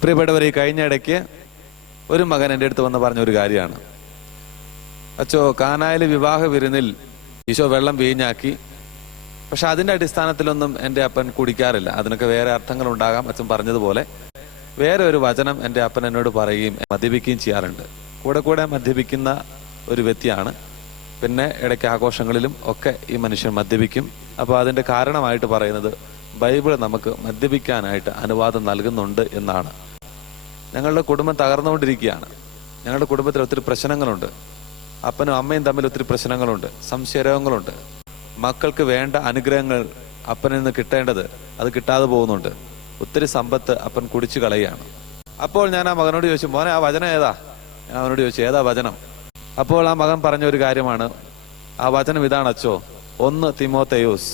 പ്രിയപ്പെട്ടവർ, ഈ കഴിഞ്ഞ ഇടയ്ക്ക് ഒരു മകൻ എൻ്റെ അടുത്ത് വന്ന് പറഞ്ഞൊരു കാര്യമാണ്. അച്ചോ, കാനായിലെ വിവാഹ വിരുന്നിൽ ഈശോ വെള്ളം വീഞ്ഞാക്കി, പക്ഷെ അതിൻ്റെ അടിസ്ഥാനത്തിലൊന്നും എൻ്റെ അപ്പൻ കുടിക്കാറില്ല. അതിനൊക്കെ വേറെ അർത്ഥങ്ങളുണ്ടാകാം. അച്ഛൻ പറഞ്ഞതുപോലെ വേറെ ഒരു വചനം എൻ്റെ അപ്പൻ എന്നോട് പറയുകയും മദ്യപിക്കുകയും ചെയ്യാറുണ്ട്. കൂടെ കൂടെ മദ്യപിക്കുന്ന ഒരു വ്യക്തിയാണ്. പിന്നെ ഇടയ്ക്ക് ആഘോഷങ്ങളിലും ഒക്കെ ഈ മനുഷ്യൻ മദ്യപിക്കും. അപ്പോൾ അതിൻ്റെ കാരണമായിട്ട് പറയുന്നത് ബൈബിൾ നമുക്ക് മദ്യപിക്കാനായിട്ട് അനുവാദം നൽകുന്നുണ്ട് എന്നാണ്. ഞങ്ങളുടെ കുടുംബം തകർന്നുകൊണ്ടിരിക്കുകയാണ്. ഞങ്ങളുടെ കുടുംബത്തിൽ ഒത്തിരി പ്രശ്നങ്ങളുണ്ട്. അപ്പനും അമ്മയും തമ്മിൽ ഒത്തിരി പ്രശ്നങ്ങളുണ്ട്, സംശയരോഗങ്ങളുണ്ട്. മക്കൾക്ക് വേണ്ട അനുഗ്രഹങ്ങൾ അപ്പനിൽ നിന്ന് കിട്ടേണ്ടത് അത് കിട്ടാതെ പോകുന്നുണ്ട്. ഒത്തിരി സമ്പത്ത് അപ്പൻ കുടിച്ചു കളയുകയാണ്. അപ്പോൾ ഞാൻ ആ മകനോട് ചോദിച്ചു, മോനെ ആ വചനം ഏതാ? ഞാൻ അവനോട് ചോദിച്ചു, ഏതാ വചനം? അപ്പോൾ ആ മകൻ പറഞ്ഞ ഒരു കാര്യമാണ്. ആ വചനം ഇതാണ് അച്ചോ, 1 തിമോഥെയോസ്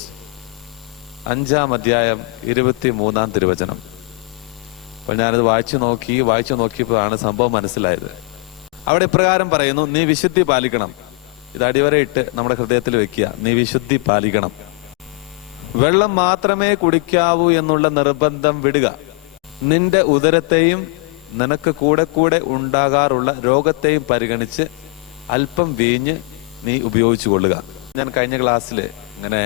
5-ാം അധ്യായം 23-ാം തിരുവചനം. അപ്പോൾ ഞാനത് വായിച്ചു നോക്കിയപ്പോഴാണ് സംഭവം മനസ്സിലായത്. അവിടെ ഇപ്രകാരം പറയുന്നു, നീ വിശുദ്ധി പാലിക്കണം. ഇത് അടിവരയിട്ട് നമ്മുടെ ഹൃദയത്തിൽ വെക്കുക. നീ വിശുദ്ധി പാലിക്കണം. വെള്ളം മാത്രമേ കുടിക്കാവൂ എന്നുള്ള നിർബന്ധം വിടുക. നിന്റെ ഉദരത്തെയും നിനക്ക് കൂടെ കൂടെ ഉണ്ടാകാറുള്ള രോഗത്തെയും പരിഗണിച്ച് അല്പം വീഞ്ഞ് നീ ഉപയോഗിച്ചു കൊള്ളുക. ഞാൻ കഴിഞ്ഞ ക്ലാസ്സിൽ ഇങ്ങനെ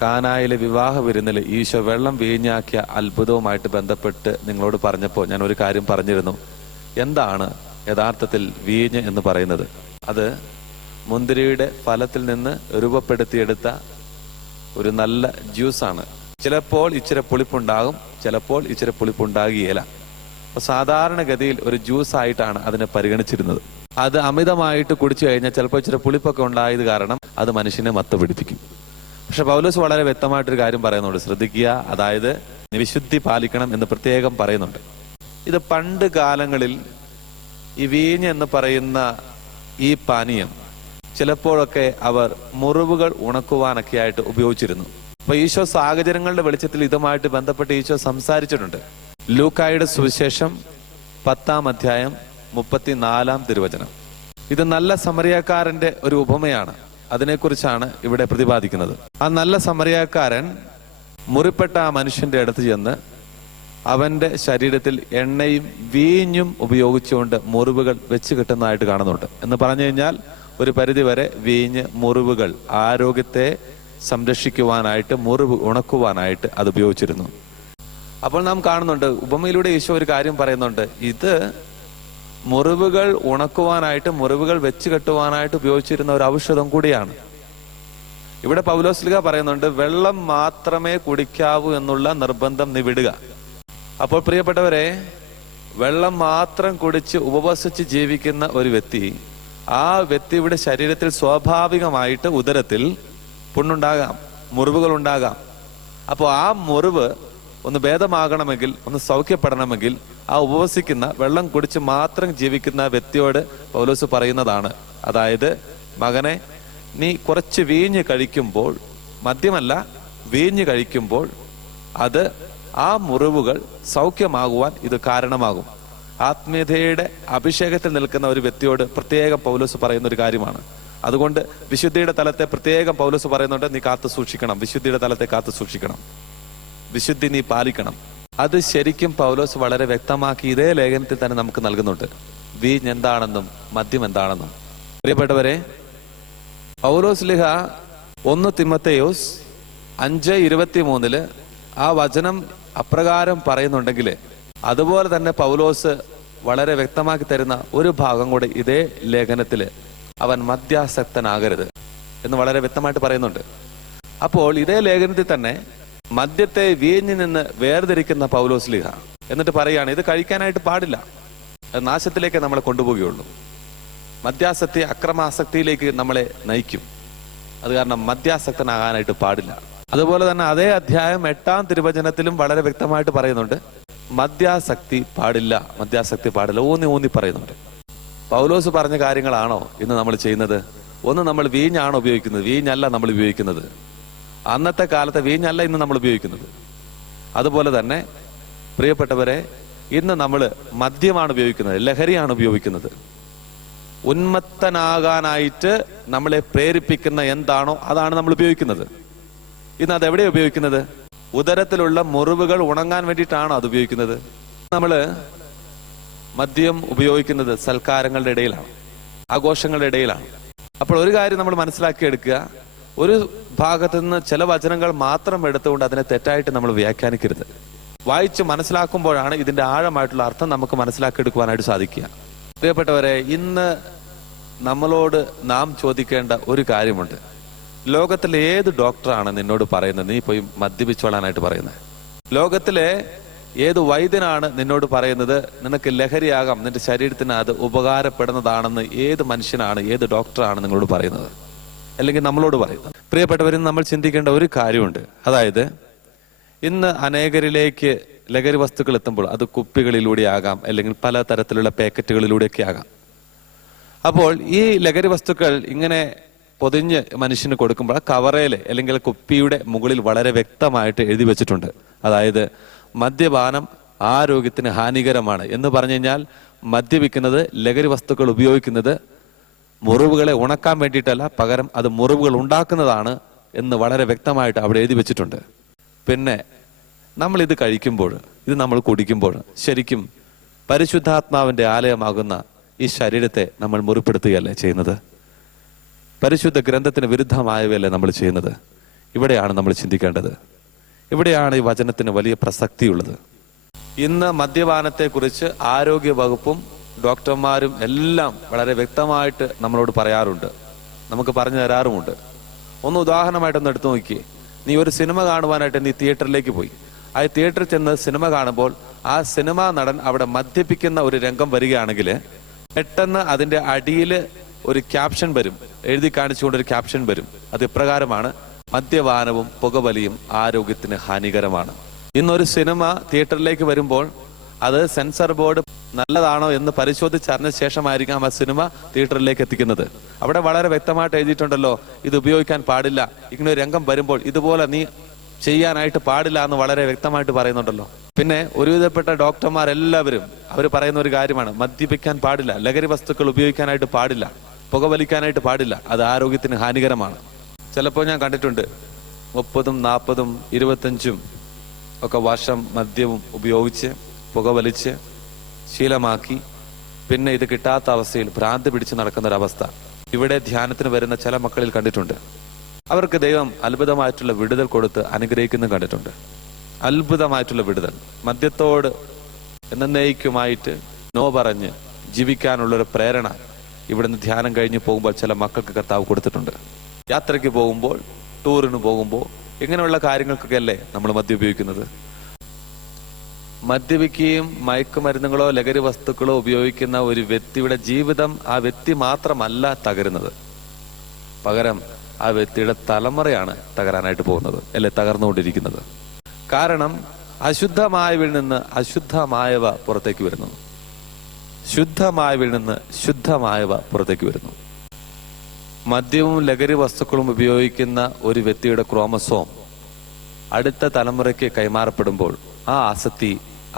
കാനായിലെ വിവാഹ വിരുന്നിൽ ഈശോ വെള്ളം വീഞ്ഞാക്കിയ അത്ഭുതവുമായിട്ട് ബന്ധപ്പെട്ട് നിങ്ങളോട് പറഞ്ഞപ്പോൾ ഞാൻ ഒരു കാര്യം പറഞ്ഞിരുന്നു. എന്താണ് യഥാർത്ഥത്തിൽ വീഞ്ഞ് എന്ന് പറയുന്നത്? അത് മുന്തിരിയുടെ ഫലത്തിൽ നിന്ന് രൂപപ്പെടുത്തിയെടുത്ത ഒരു നല്ല ജ്യൂസാണ്. ചിലപ്പോൾ ഇച്ചിരി പുളിപ്പുണ്ടാകും, ചിലപ്പോൾ ഇച്ചിരി പുളിപ്പുണ്ടാകുകയില്ല. അപ്പോൾ സാധാരണഗതിയിൽ ഒരു ജ്യൂസായിട്ടാണ് അതിനെ പരിഗണിച്ചിരുന്നത്. അത് അമിതമായിട്ട് കുടിച്ചു കഴിഞ്ഞാൽ ചിലപ്പോൾ ഇച്ചിരി പുളിപ്പൊക്കെ ഉണ്ടായത് കാരണം അത് മനുഷ്യനെ മത്ത് പിടിപ്പിക്കും. പക്ഷെ പൗലോസ് വളരെ വ്യക്തമായിട്ടൊരു കാര്യം പറയുന്നുണ്ട്, ശ്രദ്ധിക്കുക. അതായത് വിശുദ്ധി പാലിക്കണം എന്ന് പ്രത്യേകം പറയുന്നുണ്ട്. ഇത് പണ്ട് കാലങ്ങളിൽ ഈ വീഞ്ഞ് എന്ന് പറയുന്ന ഈ പാനീയം ചിലപ്പോഴൊക്കെ അവർ മുറിവുകൾ ഉണക്കുവാനൊക്കെ ആയിട്ട് ഉപയോഗിച്ചിരുന്നു. അപ്പൊ ഈശോ സാഹചര്യങ്ങളുടെ വെളിച്ചത്തിൽ ഇതുമായിട്ട് ബന്ധപ്പെട്ട് ഈശോ സംസാരിച്ചിട്ടുണ്ട്. ലൂക്കായുടെ സുവിശേഷം 10-ാം അധ്യായം 34-ാം തിരുവചനം. ഇത് നല്ല സമറിയാക്കാരന്റെ ഒരു ഉപമയാണ്. അതിനെക്കുറിച്ചാണ് ഇവിടെ പ്രതിപാദിക്കുന്നത്. ആ നല്ല സമറിയാക്കാരൻ മുറിപ്പെട്ട ആ മനുഷ്യന്റെ അടുത്ത് ചെന്ന് അവന്റെ ശരീരത്തിൽ എണ്ണയും വീഞ്ഞും ഉപയോഗിച്ചുകൊണ്ട് മുറിവുകൾ വെച്ച് കിട്ടുന്നതായിട്ട് കാണുന്നുണ്ട്. എന്ന് പറഞ്ഞു കഴിഞ്ഞാൽ ഒരു പരിധിവരെ വീഞ്ഞ് മുറിവുകൾ, ആരോഗ്യത്തെ സംരക്ഷിക്കുവാനായിട്ട്, മുറിവ് ഉണക്കുവാനായിട്ട് അത് ഉപയോഗിച്ചിരുന്നു. അപ്പോൾ നാം കാണുന്നുണ്ട്, ഉപമയിലൂടെ ഈശോ ഒരു കാര്യം പറയുന്നുണ്ട്. ഇത് മുറിവുകൾ ഉണക്കുവാനായിട്ട്, മുറിവുകൾ വെച്ച് കെട്ടുവാനായിട്ട് ഉപയോഗിച്ചിരുന്ന ഒരു ഔഷധം കൂടിയാണ്. ഇവിടെ പൗലോസ്ലീഹ പറയുന്നുണ്ട്, വെള്ളം മാത്രമേ കുടിക്കാവൂ എന്നുള്ള നിർബന്ധം നീ വിടുക. അപ്പോൾ പ്രിയപ്പെട്ടവരെ, വെള്ളം മാത്രം കുടിച്ച് ഉപവസിച്ച് ജീവിക്കുന്ന ഒരു വ്യക്തി, ആ വ്യക്തിയുടെ ശരീരത്തിൽ സ്വാഭാവികമായിട്ട് ഉദരത്തിൽ പുണ്ണുണ്ടാകാം, മുറിവുകൾ ഉണ്ടാകാം. അപ്പോൾ ആ മുറിവ് ഒന്ന് ഭേദമാകണമെങ്കിൽ, ഒന്ന് സൗഖ്യപ്പെടണമെങ്കിൽ ആ ഉപവസിക്കുന്ന, വെള്ളം കുടിച്ച് മാത്രം ജീവിക്കുന്ന വ്യക്തിയോട് പൗലോസ് പറയുന്നതാണ്. അതായത്, മകനെ, നീ കുറച്ച് വീഞ്ഞ് കഴിക്കുമ്പോൾ, മദ്യമല്ല വീഞ്ഞ് കഴിക്കുമ്പോൾ അത് ആ മുറിവുകൾ സൗഖ്യമാകുവാൻ ഇത് കാരണമാകും. ആത്മീയതയുടെ അഭിഷേകത്തിൽ നിൽക്കുന്ന ഒരു വ്യക്തിയോട് പ്രത്യേകം പൗലോസ് പറയുന്ന ഒരു കാര്യമാണ്. അതുകൊണ്ട് വിശുദ്ധിയുടെ തലത്തെ പ്രത്യേകം പൗലോസ് പറയുന്നുണ്ട്, നീ കാത്തു സൂക്ഷിക്കണം. വിശുദ്ധിയുടെ തലത്തെ കാത്തു സൂക്ഷിക്കണം, വിശുദ്ധി നീ പാലിക്കണം. അത് ശരിക്കും പൗലോസ് വളരെ വ്യക്തമാക്കി ഇതേ ലേഖനത്തിൽ തന്നെ നമുക്ക് നൽകുന്നുണ്ട്. വീഞ്ഞ് എന്താണെന്നും മദ്യം എന്താണെന്നും. പ്രിയപ്പെട്ടവരെ, പൗലോസ്ലീഹ 1 തിമോഥെയോസ് 5:23 ആ വചനം അപ്രകാരം പറയുന്നുണ്ടെങ്കിൽ, അതുപോലെ തന്നെ പൗലോസ് വളരെ വ്യക്തമാക്കി തരുന്ന ഒരു ഭാഗം കൂടെ ഇതേ ലേഖനത്തിൽ, അവൻ മദ്യാസക്തനാകരുത് എന്ന് വളരെ വ്യക്തമായിട്ട് പറയുന്നുണ്ട്. അപ്പോൾ ഇതേ ലേഖനത്തിൽ തന്നെ മദ്യത്തെ വീഞ്ഞിൽ നിന്ന് വേർതിരിക്കുന്ന പൗലോസ്ലീഹ എന്നിട്ട് പറയുകയാണ്, ഇത് കഴിക്കാനായിട്ട് പാടില്ല, അത് നാശത്തിലേക്ക് നമ്മളെ കൊണ്ടുപോവുകയുള്ളൂ. മദ്യാസക്തി അക്രമാസക്തിയിലേക്ക് നമ്മളെ നയിക്കും. അത് കാരണം മദ്യാസക്തനാകാനായിട്ട് പാടില്ല. അതുപോലെ തന്നെ അതേ അധ്യായം 8-ാം തിരുവചനത്തിലും വളരെ വ്യക്തമായിട്ട് പറയുന്നുണ്ട്, മദ്യാസക്തി പാടില്ല, മദ്യാസക്തി പാടില്ല, ഊന്നി പറയുന്നുണ്ട്. പൗലോസ് പറഞ്ഞ കാര്യങ്ങളാണോ ഇന്ന് നമ്മൾ ചെയ്യുന്നത്? ഒന്ന്, നമ്മൾ വീഞ്ഞാണോ ഉപയോഗിക്കുന്നത്? വീഞ്ഞല്ല നമ്മൾ ഉപയോഗിക്കുന്നത്. അന്നത്തെ കാലത്തെ വീഞ്ഞല്ല ഇന്ന് നമ്മൾ ഉപയോഗിക്കുന്നത്. അതുപോലെ തന്നെ പ്രിയപ്പെട്ടവരെ, ഇന്ന് നമ്മൾ മദ്യമാണ് ഉപയോഗിക്കുന്നത്, ലഹരിയാണ് ഉപയോഗിക്കുന്നത്. ഉന്മത്തനാകാനായിട്ട് നമ്മളെ പ്രേരിപ്പിക്കുന്ന എന്താണോ അതാണ് നമ്മൾ ഉപയോഗിക്കുന്നത്. ഇന്ന് അതെവിടെ ഉപയോഗിക്കുന്നത്? ഉദരത്തിലുള്ള മുറിവുകൾ ഉണങ്ങാൻ വേണ്ടിയിട്ടാണോ അത് ഉപയോഗിക്കുന്നത്? നമ്മള് മദ്യം ഉപയോഗിക്കുന്നത് സൽക്കാരങ്ങളുടെ ഇടയിലാണ്, ആഘോഷങ്ങളുടെ ഇടയിലാണ്. അപ്പോൾ ഒരു കാര്യം നമ്മൾ മനസ്സിലാക്കിയെടുക്കുക, ഒരു ഭാഗത്തു നിന്ന് ചില വചനങ്ങൾ മാത്രം എടുത്തുകൊണ്ട് അതിനെ തെറ്റായിട്ട് നമ്മൾ വ്യാഖ്യാനിക്കരുത്. വായിച്ച് മനസ്സിലാക്കുമ്പോഴാണ് ഇതിന്റെ ആഴമായിട്ടുള്ള അർത്ഥം നമുക്ക് മനസ്സിലാക്കിയെടുക്കുവാനായിട്ട് സാധിക്കുക. പ്രിയപ്പെട്ടവരെ, ഇന്ന് നമ്മളോട് നാം ചോദിക്കേണ്ട ഒരു കാര്യമുണ്ട്. ലോകത്തിലെ ഏത് ഡോക്ടറാണ് നിന്നോട് പറയുന്നത് നീ പോയി മദ്യപിച്ചോളാനായിട്ട് പറയുന്നത്? ലോകത്തിലെ ഏത് വൈദ്യനാണ് നിന്നോട് പറയുന്നത് നിനക്ക് ലഹരിയാകാം, നിന്റെ ശരീരത്തിന് അത് ഉപകാരപ്പെടുന്നതാണെന്ന് ഏത് മനുഷ്യനാണ്, ഏത് ഡോക്ടറാണ് നിങ്ങളോട് പറയുന്നത്, അല്ലെങ്കിൽ നമ്മളോട് പറയുന്നത്? പ്രിയപ്പെട്ടവരിൽ നമ്മൾ ചിന്തിക്കേണ്ട ഒരു കാര്യമുണ്ട്. അതായത് ഇന്ന് അനേകരിലേക്ക് ലഹരി വസ്തുക്കൾ എത്തുമ്പോൾ അത് കുപ്പികളിലൂടെ ആകാം, അല്ലെങ്കിൽ പല തരത്തിലുള്ള പാക്കറ്റുകളിലൂടെയൊക്കെ ആകാം. അപ്പോൾ ഈ ലഹരി വസ്തുക്കൾ ഇങ്ങനെ പൊതിഞ്ഞ് മനുഷ്യന് കൊടുക്കുമ്പോൾ കവറയില് അല്ലെങ്കിൽ കുപ്പിയുടെ മുകളിൽ വളരെ വ്യക്തമായിട്ട് എഴുതി വെച്ചിട്ടുണ്ട്. അതായത് മദ്യപാനം ആരോഗ്യത്തിന് ഹാനികരമാണ് എന്ന് പറഞ്ഞു കഴിഞ്ഞാൽ മദ്യപിക്കുന്നത്, ലഹരി വസ്തുക്കൾ ഉപയോഗിക്കുന്നത് മുറിവുകളെ ഉണക്കാൻ വേണ്ടിയിട്ടല്ല, പകരം അത് മുറിവുകൾ ഉണ്ടാക്കുന്നതാണ് എന്ന് വളരെ വ്യക്തമായിട്ട് അവിടെ എഴുതി വെച്ചിട്ടുണ്ട്. പിന്നെ നമ്മൾ ഇത് കഴിക്കുമ്പോൾ, ഇത് നമ്മൾ കുടിക്കുമ്പോൾ ശരിക്കും പരിശുദ്ധാത്മാവിന്റെ ആലയമാകുന്ന ഈ ശരീരത്തെ നമ്മൾ മുറിപ്പെടുത്തുകയല്ലേ ചെയ്യുന്നത്? പരിശുദ്ധ ഗ്രന്ഥത്തിന് വിരുദ്ധമായവയല്ലേ നമ്മൾ ചെയ്യുന്നത്? ഇവിടെയാണ് നമ്മൾ ചിന്തിക്കേണ്ടത്. ഇവിടെയാണ് ഈ വചനത്തിന് വലിയ പ്രസക്തിയുള്ളത്. ഇന്ന് മദ്യപാനത്തെക്കുറിച്ച് ആരോഗ്യ വകുപ്പും ഡോക്ടർമാരും എല്ലാം വളരെ വ്യക്തമായിട്ട് നമ്മളോട് പറയാറുണ്ട്, നമുക്ക് പറഞ്ഞു തരാറുമുണ്ട്. ഒന്ന് ഉദാഹരണമായിട്ടൊന്ന് എടുത്തു നോക്കി. നീ ഒരു സിനിമ കാണുവാനായിട്ട് നീ തിയേറ്ററിലേക്ക് പോയി. ആ തിയേറ്ററിൽ ചെന്ന് സിനിമ കാണുമ്പോൾ ആ സിനിമാ നടൻ അവിടെ മദ്യപിക്കുന്ന ഒരു രംഗം വരികയാണെങ്കിൽ പെട്ടെന്ന് അതിന്റെ അടിയിൽ ഒരു ക്യാപ്ഷൻ വരും, എഴുതി കാണിച്ചുകൊണ്ടൊരു ക്യാപ്ഷൻ വരും. അത് ഇപ്രകാരമാണ്: മദ്യപാനവും പുകവലിയും ആരോഗ്യത്തിന് ഹാനികരമാണ്. ഇന്നൊരു സിനിമ തിയേറ്ററിലേക്ക് വരുമ്പോൾ അത് സെൻസർ ബോർഡ് നല്ലതാണോ എന്ന് പരിശോധിച്ചറിഞ്ഞ ശേഷമായിരിക്കാം ആ സിനിമ തിയേറ്ററിലേക്ക് എത്തിക്കുന്നത്. അവിടെ വളരെ വ്യക്തമായിട്ട് എഴുതിയിട്ടുണ്ടല്ലോ, ഇത് ഉപയോഗിക്കാൻ പാടില്ല, ഇങ്ങനെ ഒരു രംഗം വരുമ്പോൾ ഇതുപോലെ നീ ചെയ്യാനായിട്ട് പാടില്ല എന്ന് വളരെ വ്യക്തമായിട്ട് പറയുന്നുണ്ടല്ലോ. പിന്നെ ഒരുവിധപ്പെട്ട ഡോക്ടർമാരെല്ലാവരും അവർ പറയുന്ന ഒരു കാര്യമാണ്, മദ്യപിക്കാൻ പാടില്ല, ലഹരി വസ്തുക്കൾ ഉപയോഗിക്കാനായിട്ട് പാടില്ല, പുകവലിക്കാനായിട്ട് പാടില്ല, അത് ആരോഗ്യത്തിന് ഹാനികരമാണ്. ചിലപ്പോൾ ഞാൻ കണ്ടിട്ടുണ്ട് 30, 40, 25 ഒക്കെ വർഷം മദ്യവും ഉപയോഗിച്ച് പുകവലിച്ച് ശീലമാക്കി പിന്നെ ഇത് കിട്ടാത്ത അവസ്ഥയിൽ ഭ്രാന്ത് പിടിച്ച് നടക്കുന്ന ഒരവസ്ഥ ഇവിടെ ധ്യാനത്തിന് വരുന്ന ചില മക്കളിൽ കണ്ടിട്ടുണ്ട്. അവർക്ക് ദൈവം അത്ഭുതമായിട്ടുള്ള വിടുതൽ കൊടുത്ത് അനുഗ്രഹിക്കുന്നു കണ്ടിട്ടുണ്ട്. അത്ഭുതമായിട്ടുള്ള വിടുതൽ. മദ്യത്തോട് എന്നേക്കുമായിട്ട് നോ പറഞ്ഞ് ജീവിക്കാനുള്ളൊരു പ്രേരണ ഇവിടുന്ന് ധ്യാനം കഴിഞ്ഞ് പോകുമ്പോൾ ചില മക്കൾക്ക് കർത്താവ് കൊടുത്തിട്ടുണ്ട്. യാത്രയ്ക്ക് പോകുമ്പോൾ, ടൂറിന് പോകുമ്പോൾ, ഇങ്ങനെയുള്ള കാര്യങ്ങൾക്കൊക്കെ അല്ലേ നമ്മൾ മദ്യം ഉപയോഗിക്കുന്നത്. മദ്യപിക്കുകയും മയക്കുമരുന്നുകളോ ലഹരി വസ്തുക്കളോ ഉപയോഗിക്കുന്ന ഒരു വ്യക്തിയുടെ ജീവിതം ആ വ്യക്തി മാത്രമല്ല തകരുന്നത്, പകരം ആ വ്യക്തിയുടെ തലമുറയാണ് തകരാനായിട്ട് പോകുന്നത്, അല്ലെ തകർന്നുകൊണ്ടിരിക്കുന്നത്. കാരണം അശുദ്ധമായവയിൽ നിന്ന് അശുദ്ധമായവ പുറത്തേക്ക് വരുന്നു, ശുദ്ധമായവയിൽ നിന്ന് ശുദ്ധമായവ പുറത്തേക്ക് വരുന്നു. മദ്യവും ലഹരി വസ്തുക്കളും ഉപയോഗിക്കുന്ന ഒരു വ്യക്തിയുടെ ക്രോമസോം അടുത്ത തലമുറയ്ക്ക് കൈമാറപ്പെടുമ്പോൾ ആ ആസക്തി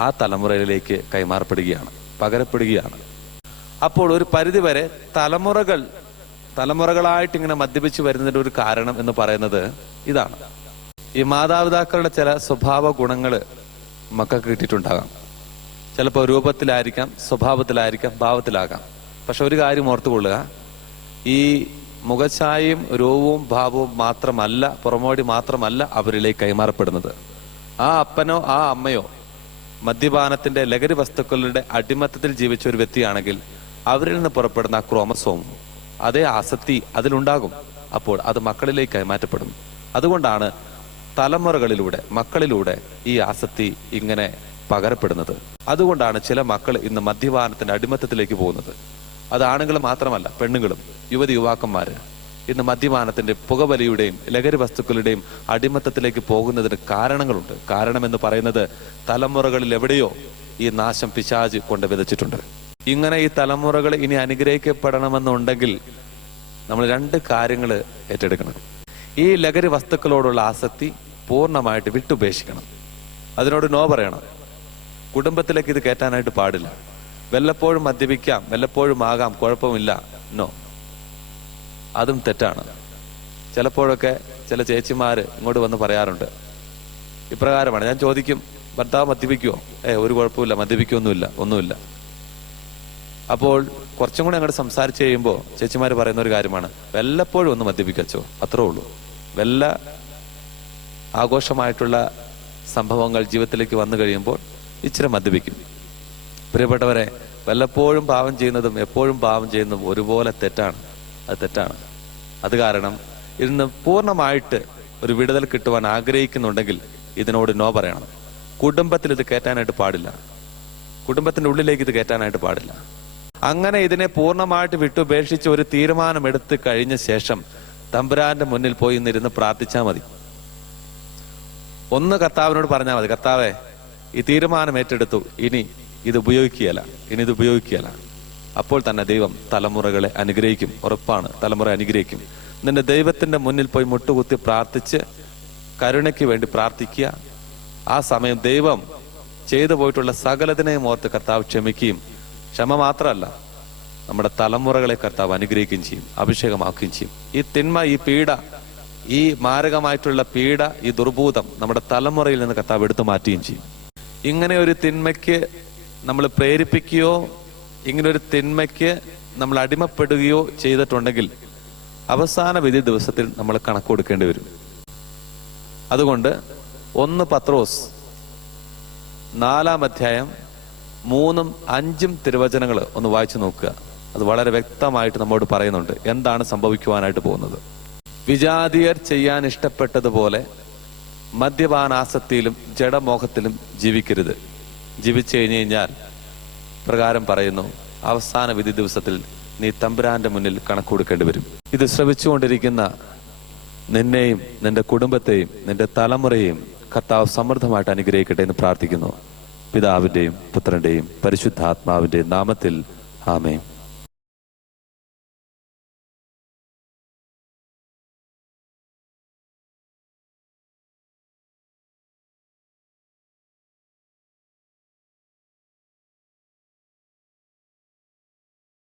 ആ തലമുറയിലേക്ക് കൈമാറപ്പെടുകയാണ്, പകരപ്പെടുകയാണ്. അപ്പോൾ ഒരു പരിധിവരെ തലമുറകളായിട്ട് ഇങ്ങനെ മദ്യപിച്ച് വരുന്നതിന്റെ ഒരു കാരണം എന്ന് പറയുന്നത് ഇതാണ്. ഈ മാതാപിതാക്കളുടെ ചില സ്വഭാവ ഗുണങ്ങൾ മക്കൾക്ക് കിട്ടിയിട്ടുണ്ടാകാം. ചിലപ്പോൾ രൂപത്തിലായിരിക്കാം, സ്വഭാവത്തിലായിരിക്കാം, ഭാവത്തിലാകാം. പക്ഷെ ഒരു കാര്യം ഓർത്തുകൊള്ളുക, ഈ മുഖഛായയും രൂപവും ഭാവവും മാത്രമല്ല, പുറമോടി മാത്രമല്ല അവരിലേക്ക് കൈമാറപ്പെടുന്നത്. ആ അപ്പനോ ആ അമ്മയോ മദ്യപാനത്തിന്റെ ലഹരി വസ്തുക്കളുടെ അടിമത്തത്തിൽ ജീവിച്ച ഒരു വ്യക്തിയാണെങ്കിൽ അവരിൽ നിന്ന് പുറപ്പെടുന്ന ആ ക്രോമസോം, അതേ ആസക്തി അതിലുണ്ടാകും. അപ്പോൾ അത് മക്കളിലേക്ക് കൈമാറ്റപ്പെടും. അതുകൊണ്ടാണ് തലമുറകളിലൂടെ, മക്കളിലൂടെ ഈ ആസക്തി ഇങ്ങനെ പകരപ്പെടുന്നത്. അതുകൊണ്ടാണ് ചില മക്കൾ ഇന്ന് മദ്യപാനത്തിന്റെ അടിമത്തത്തിലേക്ക് പോകുന്നത്. അത് ആണുങ്ങൾ മാത്രമല്ല, പെണ്ണുങ്ങളും യുവാക്കന്മാര് ഇന്ന് മദ്യപാനത്തിന്റെ, പുകവലിയുടെയും ലഹരി വസ്തുക്കളുടെയും അടിമത്തത്തിലേക്ക് പോകുന്നതിന് കാരണങ്ങളുണ്ട്. കാരണം എന്ന് പറയുന്നത് തലമുറകളിൽ എവിടെയോ ഈ നാശം പിശാച് കൊണ്ട് വിതച്ചിട്ടുണ്ട്. ഇങ്ങനെ ഈ തലമുറകൾ ഇനി അനുഗ്രഹിക്കപ്പെടണമെന്നുണ്ടെങ്കിൽ നമ്മൾ 2 കാര്യങ്ങൾ ഏറ്റെടുക്കണം. ഈ ലഹരി വസ്തുക്കളോടുള്ള ആസക്തി പൂർണ്ണമായിട്ട് വിട്ടുപേക്ഷിക്കണം, അതിനോട് നോ പറയണം. കുടുംബത്തിലേക്ക് ഇത് കയറ്റാനായിട്ട് പാടില്ല. വല്ലപ്പോഴും മദ്യപിക്കാം, വല്ലപ്പോഴും ആകാം, കുഴപ്പമില്ല, നോ, അതും തെറ്റാണ്. ചിലപ്പോഴൊക്കെ ചില ചേച്ചിമാര് ഇങ്ങോട്ട് വന്ന് പറയാറുണ്ട് ഇപ്രകാരമാണ്. ഞാൻ ചോദിക്കും, ഭർത്താവ് മദ്യപിക്കുമോ? ഒരു കുഴപ്പമില്ല, ഒന്നുമില്ല. അപ്പോൾ കുറച്ചും കൂടെ അങ്ങോട്ട് സംസാരിച്ച് കഴിയുമ്പോൾ ചേച്ചിമാർ പറയുന്ന ഒരു കാര്യമാണ്, വല്ലപ്പോഴും ഒന്ന് മദ്യപിക്കച്ചോ, അത്രേ ഉള്ളൂ. വല്ല ആഘോഷമായിട്ടുള്ള സംഭവങ്ങൾ ജീവിതത്തിലേക്ക് വന്നു കഴിയുമ്പോൾ ഇച്ചിരി മദ്യപിക്കും. പ്രിയപ്പെട്ടവരെ, വല്ലപ്പോഴും പാപം ചെയ്യുന്നതും എപ്പോഴും പാപം ചെയ്യുന്നതും ഒരുപോലെ തെറ്റാണ്. അത് തെറ്റാണ്. അത് കാരണം ഇന്ന് പൂർണ്ണമായിട്ട് ഒരു വിടുതൽ കിട്ടുവാൻ ആഗ്രഹിക്കുന്നുണ്ടെങ്കിൽ ഇതിനോട് നോ പറയണം. കുടുംബത്തിൽ ഇത് കയറ്റാനായിട്ട് പാടില്ല. കുടുംബത്തിന്റെ ഉള്ളിലേക്ക് ഇത് കയറ്റാനായിട്ട് പാടില്ല. അങ്ങനെ ഇതിനെ പൂർണ്ണമായിട്ട് വിട്ടുപേക്ഷിച്ച് ഒരു തീരുമാനമെടുത്ത് കഴിഞ്ഞ ശേഷം തമ്പുരാന്റെ മുന്നിൽ പോയി ഇന്നിരുന്ന് പ്രാർത്ഥിച്ചാൽ മതി. ഒന്ന് കർത്താവിനോട് പറഞ്ഞാൽ മതി, കർത്താവേ, ഈ തീരുമാനം ഏറ്റെടുത്തു, ഇനി ഇത് ഉപയോഗിക്കുകയല്ല. അപ്പോൾ തന്നെ ദൈവം തലമുറകളെ അനുഗ്രഹിക്കും. ഉറപ്പാണ്, തലമുറ അനുഗ്രഹിക്കും. നിന്റെ ദൈവത്തിന്റെ മുന്നിൽ പോയി മുട്ടുകുത്തി പ്രാർത്ഥിച്ച് കരുണയ്ക്ക് വേണ്ടി പ്രാർത്ഥിക്കുക. ആ സമയം ദൈവം ചെയ്തു പോയിട്ടുള്ള സകലതിനെയും ഓർത്ത് കർത്താവ് ക്ഷമിക്കുകയും, ക്ഷമ മാത്രമല്ല, നമ്മുടെ തലമുറകളെ കർത്താവ് അനുഗ്രഹിക്കുകയും ചെയ്യും, അഭിഷേകമാക്കുകയും ചെയ്യും. ഈ തിന്മ, ഈ പീഡ, ഈ മാരകമായിട്ടുള്ള പീഡ, ഈ ദുർഭൂതം നമ്മുടെ തലമുറയിൽ നിന്ന് കർത്താവ് എടുത്തു മാറ്റുകയും ചെയ്യും. ഇങ്ങനെ ഒരു തിന്മയ്ക്ക് നമ്മൾ പ്രേരിപ്പിക്കുകയോ ഇങ്ങനെ ഒരു തിന്മയ്ക്ക് നമ്മൾ അടിമപ്പെടുകയോ ചെയ്തിട്ടുണ്ടെങ്കിൽ അവസാന വിധി ദിവസത്തിൽ നമ്മൾ കണക്ക് കൊടുക്കേണ്ടി വരും. അതുകൊണ്ട് 1 പത്രോസ് 4-ാം അധ്യായം 3ഉം 5ഉം തിരുവചനങ്ങൾ ഒന്ന് വായിച്ചു നോക്കുക. അത് വളരെ വ്യക്തമായിട്ട് നമ്മോട് പറയുന്നുണ്ട് എന്താണ് സംഭവിക്കുവാനായിട്ട് പോകുന്നത്. വിജാതിയർ ചെയ്യാൻ ഇഷ്ടപ്പെട്ടതുപോലെ മദ്യപാനാസക്തിയിലും ജഡമോഹത്തിലും ജീവിക്കരുത്. ജീവിച്ചു കഴിഞ്ഞു കഴിഞ്ഞാൽ പ്രകാരം പറയുന്നു, അവസാന വിധി ദിവസത്തിൽ നീ തമ്പുരാന്റെ മുന്നിൽ കണക്ക് കൊടുക്കേണ്ടി വരും. ഇത് ശ്രവിച്ചുകൊണ്ടിരിക്കുന്ന നിന്നെയും നിന്റെ കുടുംബത്തെയും നിന്റെ തലമുറയെയും കർത്താവ് സമൃദ്ധമായിട്ട് അനുഗ്രഹിക്കട്ടെ എന്ന് പ്രാർത്ഥിക്കുന്നു. പിതാവിന്റെയും പുത്രന്റെയും പരിശുദ്ധാത്മാവിന്റെയും നാമത്തിൽ ആമേൻ.